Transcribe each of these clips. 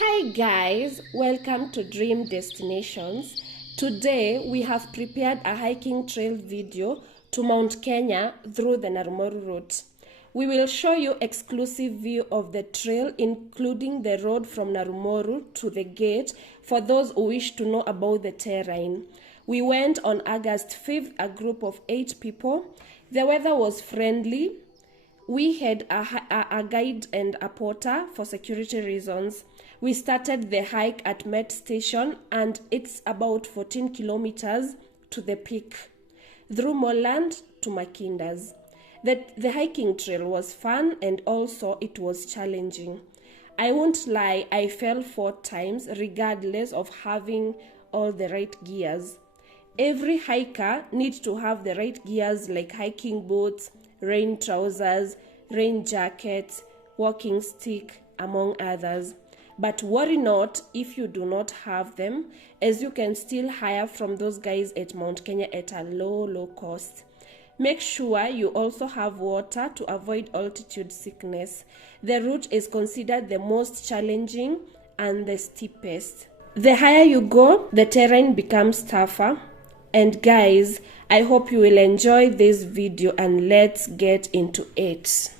Hi guys, welcome to Dream Destinations. Today we have prepared a hiking trail video to Mount Kenya through the Naromoru route. We will show you exclusive view of the trail, including the road from Naromoru to the gate for those who wish to know about the terrain. We went on August 5th, a group of 8 people. The weather was friendly. We had a guide and a porter for security reasons. We started the hike at Met Station and it's about 14 kilometers to the peak, through Moreland to Makindas. The hiking trail was fun and also it was challenging. I won't lie, I fell 4 times regardless of having all the right gears. Every hiker needs to have the right gears like hiking boots, rain trousers, rain jackets, walking stick, among others. But worry not if you do not have them, as you can still hire from those guys at Mount Kenya at a low cost. Make sure you also have water to avoid altitude sickness. The route is considered the most challenging and the steepest. The higher you go, the terrain becomes tougher. And guys, I hope you will enjoy this video and let's get into it.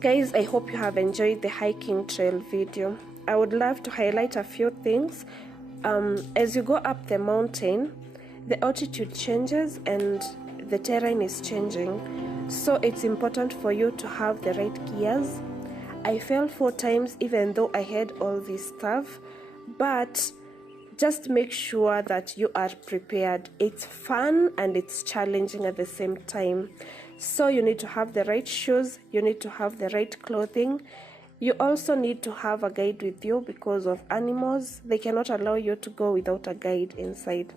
Guys, I hope you have enjoyed the hiking trail video. I would love to highlight a few things. As you go up the mountain, the altitude changes and the terrain is changing, so it's important for you to have the right gears. I fell 4 times even though I had all this stuff, but just make sure that you are prepared. It's fun and it's challenging at the same time. So you need to have the right shoes, you need to have the right clothing. You also need to have a guide with you because of animals. They cannot allow you to go without a guide inside.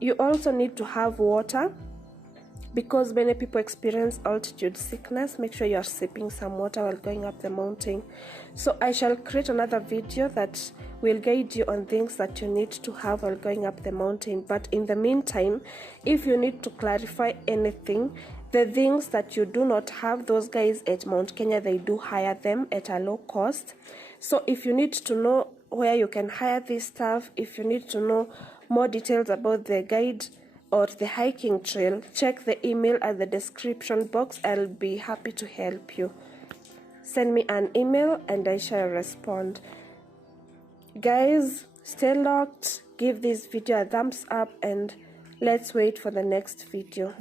You also need to have water because many people experience altitude sickness. Make sure you are sipping some water while going up the mountain. So I shall create another video that will guide you on things that you need to have while going up the mountain. But in the meantime, if you need to clarify anything, the things that you do not have, those guys at Mount Kenya, they do hire them at a low cost. So if you need to know where you can hire this stuff, if you need to know more details about the guide or the hiking trail, check the email at the description box. I'll be happy to help you. Send me an email and I shall respond. Guys, stay locked, give this video a thumbs up, and let's wait for the next video.